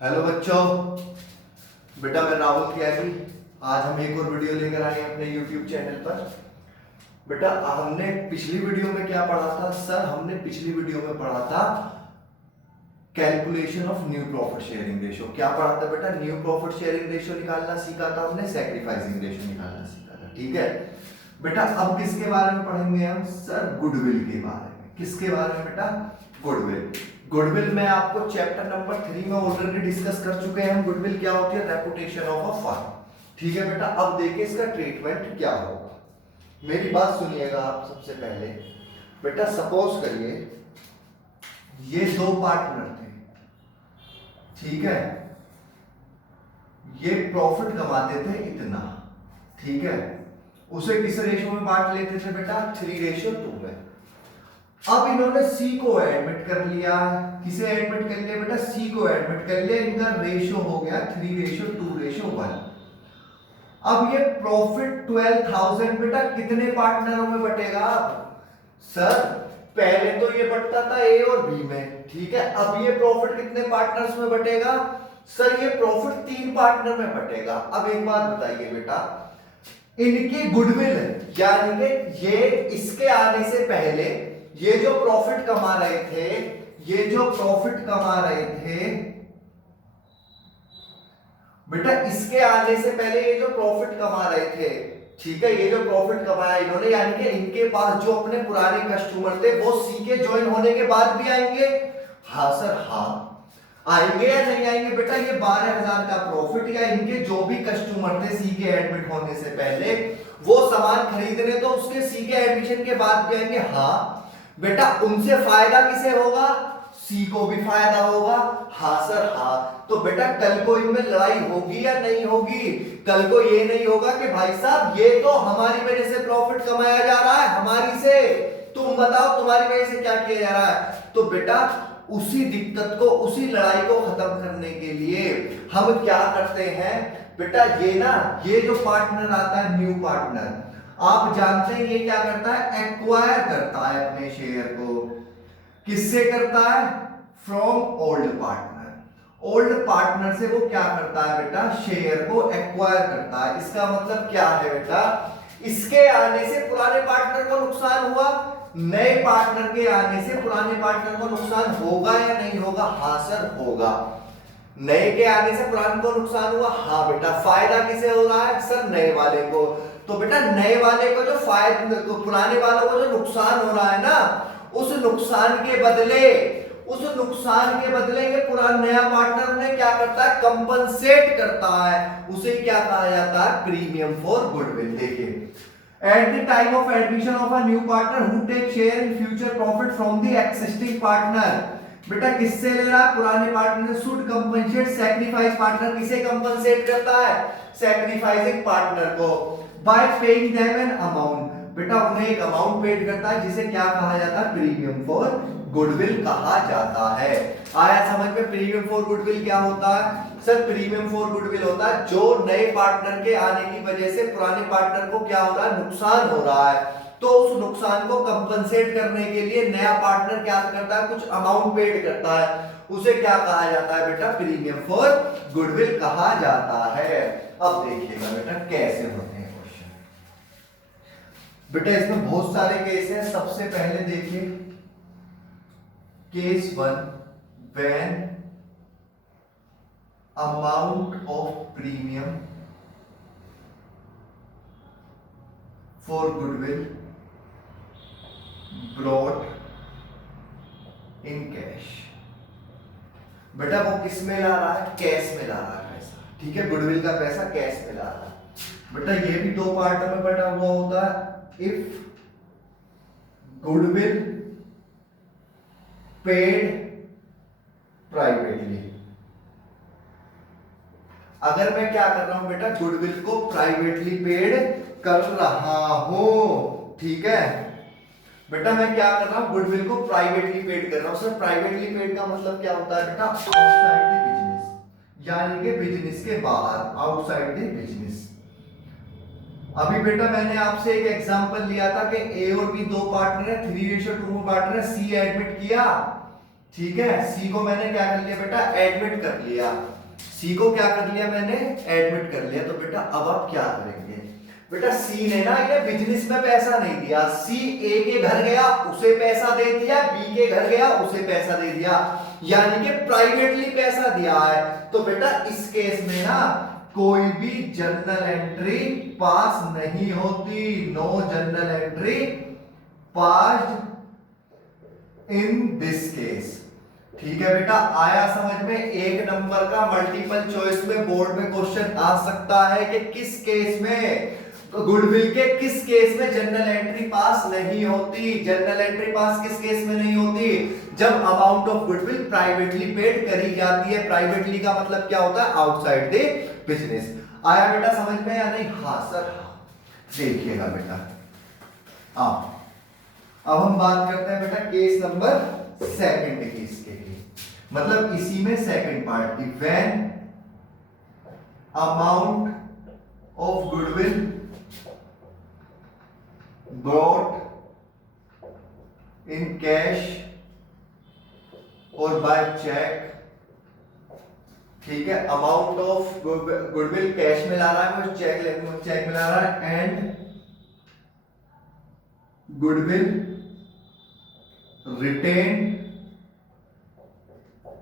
Hello बच्चों, बेटा मैं राहुल त्यागी। आज हम एक और वीडियो लेकर आए हैं अपने YouTube चैनल पर। बेटा हमने पिछली वीडियो में क्या पढ़ा था सर? हमने पिछली वीडियो में पढ़ा था calculation of new profit sharing ratio. क्या पढ़ा था बेटा? न्यू प्रॉफिट शेयरिंग रेशियो निकालना सीखा था हमने, सैक्रिफाइसिंग रेशियो निकालना सीखा था। ठीक है बेटा, अब किसके बारे में पढ़ेंगे हम सर? गुडविल के बारे में। किसके बारे में बेटा? गुडविल। गुडविल में आपको चैप्टर नंबर 3 में ऑलरेडी डिस्कस कर चुके हैं हम। गुडविल क्या होती है? Reputation of a firm. ठीक है बेटा, अब देखिए इसका ट्रीटमेंट क्या होगा। मेरी बात सुनिएगा आप सबसे पहले। बेटा सपोज करिए ये दो पार्टनर थे, ठीक है, ये प्रॉफिट कमाते थे इतना, ठीक है, उसे किस रेशियो में बांट लेते थे बेटा? 3:2 में। अब इन्होंने सी को एडमिट कर लिया है। किसे एडमिट कर लिया बेटा? सी को एडमिट कर लिया। इनका रेशियो हो गया 3:2:1। अब ये प्रॉफिट 12,000 बेटा कितने पार्टनरों में बटेगा? सर पहले तो ये बटता था ए और बी में, ठीक है, अब ये प्रॉफिट कितने पार्टनर्स में बटेगा? सर ये प्रॉफिट 3 पार्टनर में बटेगा। अब एक बात बताइए बेटा, इनकी गुडविल यानी कि ये इसके आने से पहले ये जो प्रॉफिट कमा रहे थे, ये जो प्रॉफिट कमा रहे थे बेटा, इसके आने से पहले ये जो प्रॉफिट कमा रहे थे, ठीक है, ये जो प्रॉफिट कमाया इन्होंने, यानी कि इनके पास जो अपने पुराने कस्टमर थे वो सी के ज्वाइन होने के बाद भी आएंगे? हाँ सर हाँ आएंगे या नहीं आएंगे बेटा? ये 12,000 का प्रॉफिट या इनके जो भी कस्टमर थे सी के एडमिट होने से पहले वो सामान खरीदने, तो उसके सी के एडमिशन के बाद भी आएंगे। हाँ बेटा, उनसे फायदा किसे होगा? सी को भी फायदा होगा। हाँ सर हाँ। तो बेटा कल को इनमें लड़ाई होगी या नहीं होगी? कल को ये नहीं होगा कि भाई साहब ये तो हमारी वजह से प्रॉफिट कमाया जा रहा है, हमारी से, तुम बताओ तुम्हारी वजह से क्या किया जा रहा है? तो बेटा उसी दिक्कत को, उसी लड़ाई को खत्म करने के लिए हम क्या करते हैं बेटा? ये ना, ये जो पार्टनर आता है न्यू पार्टनर, आप जानते हैं ये क्या करता है? एक्वायर करता है अपने शेयर को। किससे करता है? From old partner. Old partner से वो क्या करता है बेटा? शेयर को एक्वायर करता है। इसका मतलब क्या है बेटा? इसके आने से पुराने पार्टनर को नुकसान हुआ, नए पार्टनर के आने से पुराने पार्टनर को नुकसान होगा या नहीं होगा? हाँ सर होगा। नए के आने से पुराने को नुकसान हुआ, हाँ बेटा। फायदा किसे हो रहा है सर? नए वाले को। तो बेटा नए वाले को जो फायदा, पुराने वालों को जो नुकसान हो रहा है ना, उस नुकसान के बदले ये पुराना नया पार्टनर ने क्या करता है? कंपनसेट करता है। उसे क्या कहा जाता है? Premium for goodwill. देखिए, at the time of admission of a new partner who take share in future profit from the existing partner, बेटा किससे ले रहा है? पुराने पार्टनर से। Should compensate sacrifice partner. किसे कंपनसेट करता है? सैक्रिफाइसिंग पार्टनर को। Bye paying them an amount, बेटा उन्हें एक अमाउंट पेड करता है जिसे क्या कहा जाता है? प्रीमियम फॉर गुडविल कहा जाता है। आया समझ में? प्रीमियम फॉर गुडविल क्या होता है सर? प्रीमियम फॉर गुडविल होता है जो नए पार्टनर के आने की वजह से पुराने पार्टनर को क्या हो रहा है? नुकसान हो रहा है, तो उस नुकसान को कंपनसेट करने के लिए नया पार्टनर क्या करता है? कुछ अमाउंट पेड करता है। उसे क्या कहा जाता है बेटा? प्रीमियम फॉर गुडविल कहा जाता है। अब देखिएगा बेटा कैसे होते हैं क्वेश्चन। बेटा इसमें बहुत सारे केस हैं। सबसे पहले देखिए case 1, when amount of premium for goodwill brought in cash. बेटा वो किस में ला रहा है? कैश में ला रहा है पैसा, ठीक है, गुडविल का पैसा कैश में ला रहा है। बेटा ये भी दो पार्ट में बटा हुआ होता है। इफ गुडविल पेड प्राइवेटली, अगर मैं क्या कर रहा हूं बेटा? गुडविल को प्राइवेटली पेड कर रहा हूं, ठीक है बेटा, मैं क्या कर रहा हूं? गुडविल को प्राइवेटली पेड कर रहा हूं। सर प्राइवेटली पेड का मतलब क्या होता है बेटा? आउटसाइड द बिजनेस, यानी कि बिजनेस के बाहर, आउटसाइड द बिजनेस। अभी बेटा मैंने आपसे एक एग्जांपल लिया था कि ए और बी दो पार्टनर है, 3:2 में पार्टनर है, सी एडमिट किया, ठीक है, सी को मैंने क्या कर लिया बेटा, एडमिट कर लिया। सी को क्या कर लिया मैंने, एडमिट कर लिया। तो बेटा अब आप क्या करेंगे, बेटा सी ने ना इन्हें बिजनेस में पैसा नहीं दिया, सी ए के घर गया उसे पैसा दे दिया, बी के घर गया उसे पैसा दे दिया, यानी कि प्राइवेटली पैसा दिया है। तो बेटा इस केस में ना कोई भी जर्नल एंट्री पास नहीं होती, no journal entry passed in this case. ठीक है बेटा, आया समझ में। एक नंबर का मल्टीपल चॉइस में बोर्ड में क्वेश्चन आ सकता है कि किस केस में, गुडविल के किस केस में जनरल एंट्री पास नहीं होती। जनरल एंट्री पास किस केस में नहीं होती, जब amount of goodwill privately paid करी जाती है। प्राइवेटली का मतलब क्या होता है, आउटसाइड द बिजनेस। आया बेटा समझ में या नहीं? हाँ सर, देखिएगा बेटा। अब हम बात करते हैं बेटा केस नंबर सेकंड केस के लिए, मतलब इसी में सेकंड पार्ट की। When amount of goodwill brought in cash और बाय चेक। ठीक है, अमाउंट ऑफ गुडविल कैश में ला रहा है, चेक में ला रहा है, and goodwill retain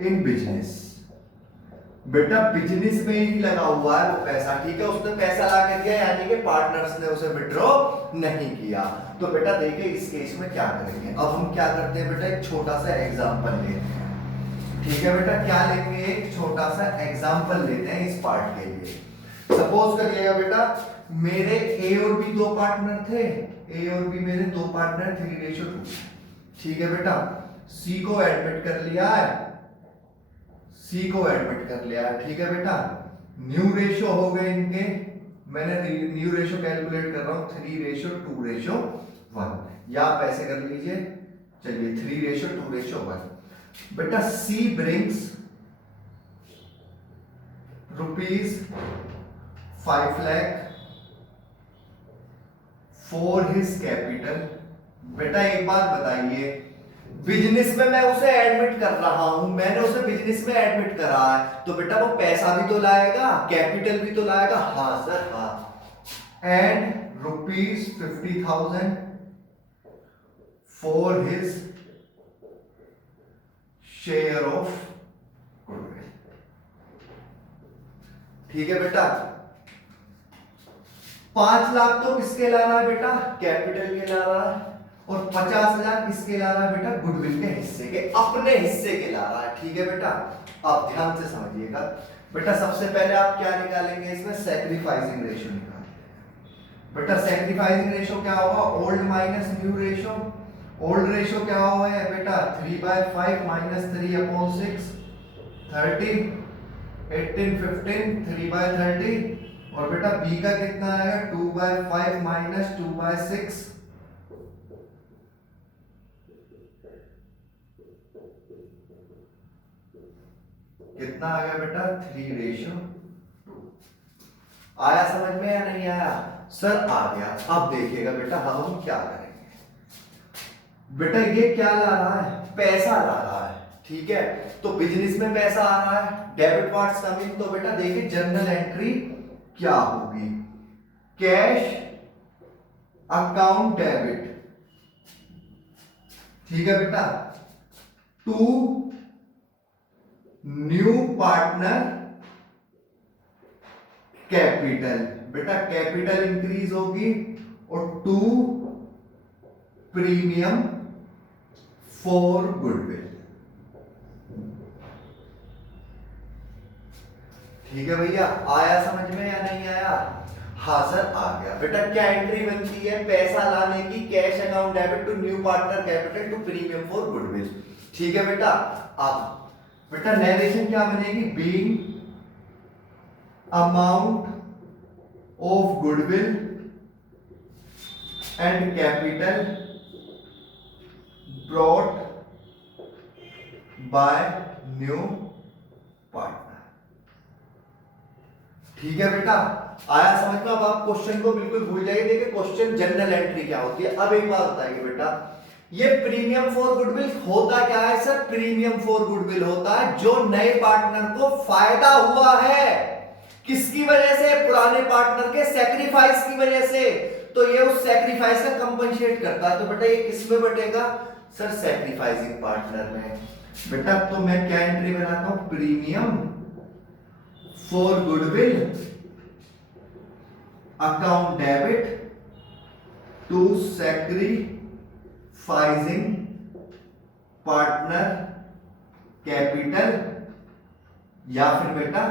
in business. बेटा बिजनेस में ही लगा हुआ है वो पैसा, ठीक है, उसने पैसा ला के दिया, यानी कि पार्टनर्स ने उसे विड्रॉ नहीं किया। तो बेटा देखिए इस केस में क्या करेंगे। अब हम क्या करते हैं बेटा, एक छोटा सा एग्जांपल लेते हैं। ठीक है बेटा, क्या लेंगे, एक छोटा सा एग्जांपल लेते हैं इस पार्ट के लिए। सपोज करिएगा बेटा मेरे ए और बी दो पार्टनर थे, ए और बी मेरे दो पार्टनर 3:2। ठीक है बेटा, सी को एडमिट कर लिया है, सी को एडमिट कर लिया है। ठीक है बेटा, न्यू रेशो हो गए इनके, मैंने न्यू रेशो कैलकुलेट कर रहा हूं 3:2:1, या आप ऐसे कर लीजिए, चलिए 3:2:1। बेटा C brings ₹5 lakh for his capital. बेटा एक बात बताइए, बिजनेस में मैं उसे एडमिट कर रहा हूं, मैंने उसे बिजनेस में एडमिट करा है, तो बेटा वो पैसा भी तो लाएगा, कैपिटल भी तो लाएगा। हाँ सर हाँ। And ₹50,000 for his share of goodwill. ठीक है बेटा, 5 लाख तो किसके ला रहा है बेटा, कैपिटल के ला रहा है, और 50,000 किसके ला रहा है बेटा, गुडविल के हिस्से के, अपने हिस्से के ला रहा है। ठीक है बेटा, आप ध्यान से समझिएगा। बेटा सबसे पहले आप क्या निकालेंगे इसमें, सैक्रिफाइसिंग रेशो निकालेंगे। बेटा सैक्रिफाइसिंग रेशो क्या होगा, old minus new ratio. Old ratio क्या होगा बेटा, 3/5 माइनस 3/6, 30, 18, 15, 3/30। और बेटा बी का कितना आएगा, 2/5 माइनस 2/6, कितना आ गया बेटा, 3:2। आया समझ में या नहीं आया? सर आ गया। अब देखिएगा बेटा हम क्या करेंगे। बेटा ये क्या ला रहा है, पैसा ला रहा है। ठीक है, तो बिजनेस में पैसा आ रहा है, डेबिट पार्ट्स कमिंग। तो बेटा देखिए जनरल एंट्री क्या होगी, कैश अकाउंट डेबिट। ठीक है बेटा, टू न्यू पार्टनर कैपिटल। बेटा कैपिटल इंक्रीज होगी, और टू प्रीमियम फॉर गुडविल। ठीक है भैया, आया समझ में या नहीं आया? हाँ सर आ गया। बेटा क्या एंट्री बनती है, पैसा लाने की, cash account debit to new partner capital to premium for goodwill. ठीक है बेटा, अब बेटा नैरेशन क्या बनेगी, being amount of goodwill and capital brought by new partner. ठीक है बेटा, आया समझ में? अब आप क्वेश्चन को बिल्कुल भूल जाइए। देखिए क्वेश्चन जनरल एंट्री क्या होती है। अब एक बात बताइए बेटा, ये प्रीमियम फॉर गुडविल होता क्या है सर? प्रीमियम फॉर गुडविल होता है जो नए पार्टनर को फायदा हुआ है। किसकी वजह से? पुराने पार्टनर के सैक्रिफाइस की वजह से। तो ये उस सैक्रिफाइस का कंपनसेट करता है। तो बेटा ये किस में बटेगा सर? सैक्रिफाइसिंग पार्टनर में। बेटा तो मैं क्या एंट्री बनाता हूं? Premium for goodwill account debit to sacrificing partner capital या फिर बेटा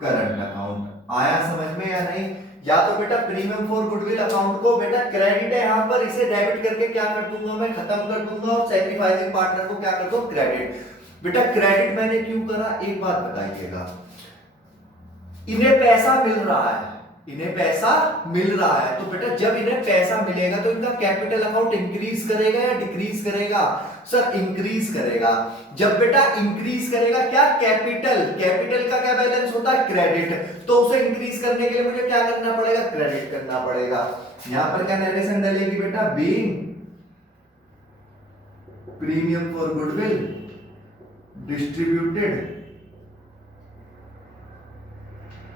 करंट अकाउंट। आया समझ में या नहीं? या तो बेटा प्रीमियम फॉर गुडविल अकाउंट को बेटा क्रेडिट है यहां पर, इसे डेबिट करके क्या कर दूंगा मैं? खत्म कर दूंगा। और सैक्रिफाइसिंग पार्टनर को क्या कर दूं? क्रेडिट। बेटा क्रेडिट मैंने क्यों करा? एक बात बताइएगा, इन्हें पैसा मिल रहा है, इन्हें पैसा मिल रहा है, तो बेटा जब इन्हें पैसा मिलेगा तो इनका कैपिटल अकाउंट इंक्रीज करेगा या डिक्रीज करेगा? सर इंक्रीज करेगा। जब बेटा इंक्रीज करेगा क्या? कैपिटल। कैपिटल का क्या बैलेंस होता है? क्रेडिट। तो उसे इंक्रीज करने के लिए मुझे क्या करना पड़ेगा? क्रेडिट करना पड़ेगा। यहां पर क्या नरेशन डलेगी बेटा? Being premium for goodwill distributed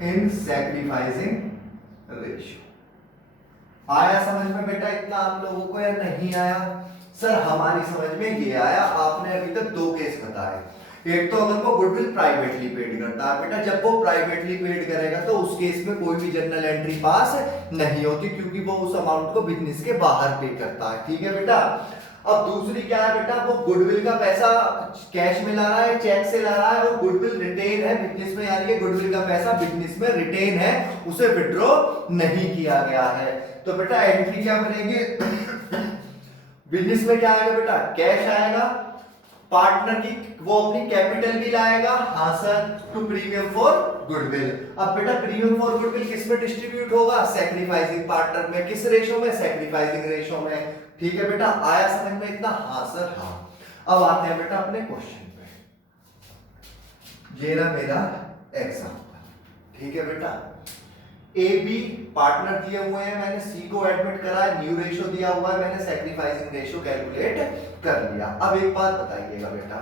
in sacrificing ratio. आया समझ में बेटा इतना आप लोगों को या नहीं आया? सर हमारी समझ में ये आया। आपने अभी तक दो केस बताए। एक तो अगर वो गुडविल प्राइवेटली पेड करता है, बेटा जब वो प्राइवेटली पेड करेगा तो उस केस में कोई भी जर्नल एंट्री पास नहीं होती, क्योंकि वो उस अमाउंट को बिजनेस के बाहर पे करता है। ठीक है बेटा। अब दूसरी क्या है बेटा? वो गुडविल का पैसा कैश में ला रहा है, चेक से ला रहा है, और गुडविल रिटेन है बिजनेस में, यानी कि गुडविल का पैसा बिजनेस में रिटेन है, उसे विड्रॉ नहीं किया गया है। तो बेटा एंट्री क्या बनेगी? बिजनेस में क्या आएगा बेटा? कैश आएगा। पार्टनर की वो अपनी कैपिटल भी लाएगा, हाँ sir, to premium for goodwill. अब बेटा प्रीमियम फॉर गुडविल किस में डिस्ट्रीब्यूट होगा? सैक्रिफाइसिंग पार्टनर में। किस रेशो में? सैक्रिफाइसिंग रेशो में। ठीक है बेटा। आया समझ में इतना? हाँ सर हाँ। अब आते हैं बेटा अपने क्वेश्चन पे। ये रहा मेरा एग्जांपल। ठीक है बेटा। ए बी पार्टनर दिए हुए हैं, मैंने सी को एडमिट करा है, न्यू रेशो दिया हुआ है, मैंने सैक्रिफाइसिंग रेशो कैलकुलेट कर लिया। अब एक बात बताइएगा बेटा,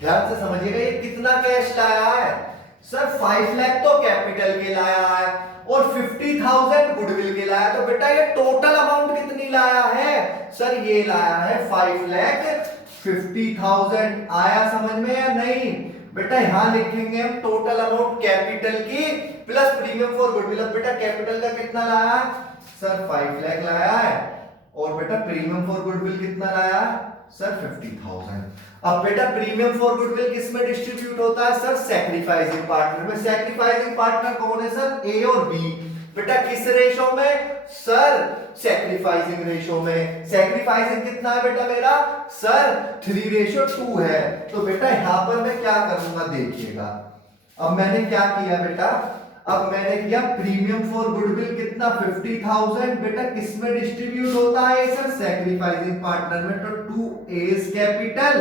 ध्यान से समझिएगा, ये कितना कैश लाया है? सर 5 लाख तो कैपिटल के लाया है और 50,000 गुडविल के लाया। तो बेटा ये टोटल अमाउंट कितनी लाया है? सर ये लाया है 5,50,000। आया समझ में या नहीं? बेटा यहां लिखेंगे हम टोटल अमाउंट कैपिटल की प्लस प्रीमियम फॉर गुडविल। अब बेटा कैपिटल का कितना लाया है? सर 5 लाख लाया है, और बेटा प्रीमियम फॉर गुडविल कितना लाया है? सर 50,000। अब बेटा प्रीमियम फॉर गुडविल किस में डिस्ट्रीब्यूट होता है? सर सैक्रिफाइसिंग पार्टनर में। सैक्रिफाइसिंग पार्टनर कौन है सर? ए और बी। बेटा किस रेशो में? सर सैक्रिफाइसिंग रेशो में। सैक्रिफाइसिंग कितना है बेटा मेरा? सर 3:2 है। तो बेटा यहां पर मैं क्या करूंगा देखिएगा। अब मैंने क्या किया बेटा? अब मैंने किया प्रीमियम फॉर गुडविल कितना? 50,000। बेटा किस में डिस्ट्रीब्यूट होता है सर? सैक्रिफाइसिंग पार्टनर में। तो 2A's कैपिटल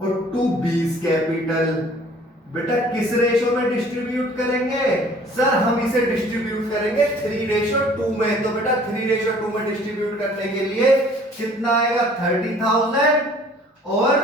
और 2B's कैपिटल। बेटा किस रेशो में डिस्ट्रीब्यूट करेंगे? सर हम इसे डिस्ट्रीब्यूट करेंगे 3:2 में। तो बेटा 3:2 में डिस्ट्रीब्यूट करने के लिए कितना आएगा? 30,000 और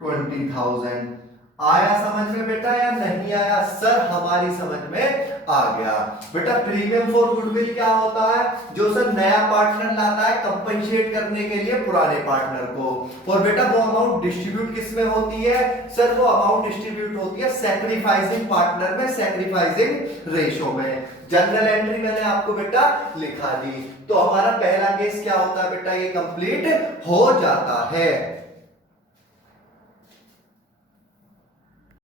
20,000। आया समझ में बेटा या नहीं आया? सर हमारी समझ में आ गया। बेटा प्रीमियम फॉर गुडविल क्या होता है? जो सर नया पार्टनर लाता है कंपनसेट करने के लिए पुराने पार्टनर को। और बेटा वो अमाउंट डिस्ट्रीब्यूट किस में होती है? सर वो अमाउंट डिस्ट्रीब्यूट होती है सैक्रिफाइसिंग पार्टनर में, सैक्रिफाइसिंग रेशो में। जनरल एंट्री मैंने आपको बेटा लिखा दी। तो हमारा पहला केस क्या होता है बेटा? ये कंप्लीट हो जाता है।